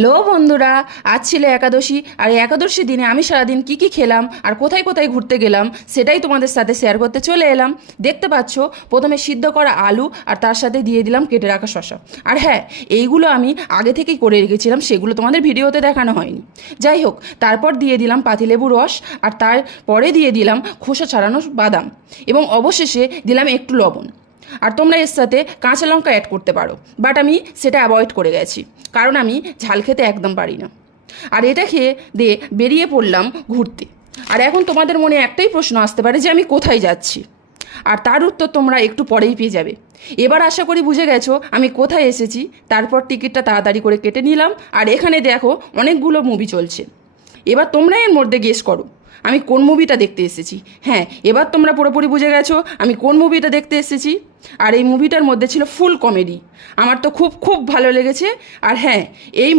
Hello বন্ধুরা, আজ ছিল একাদশী। আর এই একাদশী দিনে আমি সারাদিন কি খেলাম আর কোথায় কোথায় ঘুরতে গেলাম সেটাই তোমাদের সাথে শেয়ার করতে চলে এলাম। দেখতে পাচ্ছ, প্রথমে সিদ্ধ করা আলু আর তার সাথে দিয়ে দিলাম কেটে রাখা শসা। আর হ্যাঁ, এইগুলো আমি আগে থেকেই করে রেখেছিলাম, সেগুলো তোমাদের ভিডিওতে দেখানো হয়নি। যাই হোক, তারপর দিয়ে দিলাম পাতিলেবু রস, আর তারপরে দিয়ে দিলাম খোসা ছাড়ানো বাদাম, এবং অবশেষে দিলাম একটু লবণ। আর তোমরা এর সাথে কাঁচা লঙ্কা অ্যাড করতে পারো, বাট আমি সেটা অ্যাভয়েড করে গেছি, কারণ আমি ঝাল খেতে একদম পারি না। আর এটা খেয়ে দিয়ে বেরিয়ে পড়লাম ঘুরতে। আর এখন তোমাদের মনে একটাই প্রশ্ন আসতে পারে যে আমি কোথায় যাচ্ছি, আর তার উত্তর তোমরা একটু পরেই পেয়ে যাবে। এবার আশা করি বুঝে গেছো আমি কোথায় এসেছি। তারপর টিকিটটা তাড়াতাড়ি করে কেটে নিলাম, আর এখানে দেখো অনেকগুলো মুভি চলছে। এবার তোমরা এর মধ্যে গেস করো আমি কোন মুভিটা দেখতে এসেছি। হ্যাঁ, এবার তোমরা পুরোপুরি বুঝে গেছো আমি কোন মুভিটা দেখতে এসেছি। আর এই মুভিটার মধ্যে ছিল ফুল কমেডি। আমার তো খুব খুব ভালো লেগেছে। আর হ্যাঁ, এই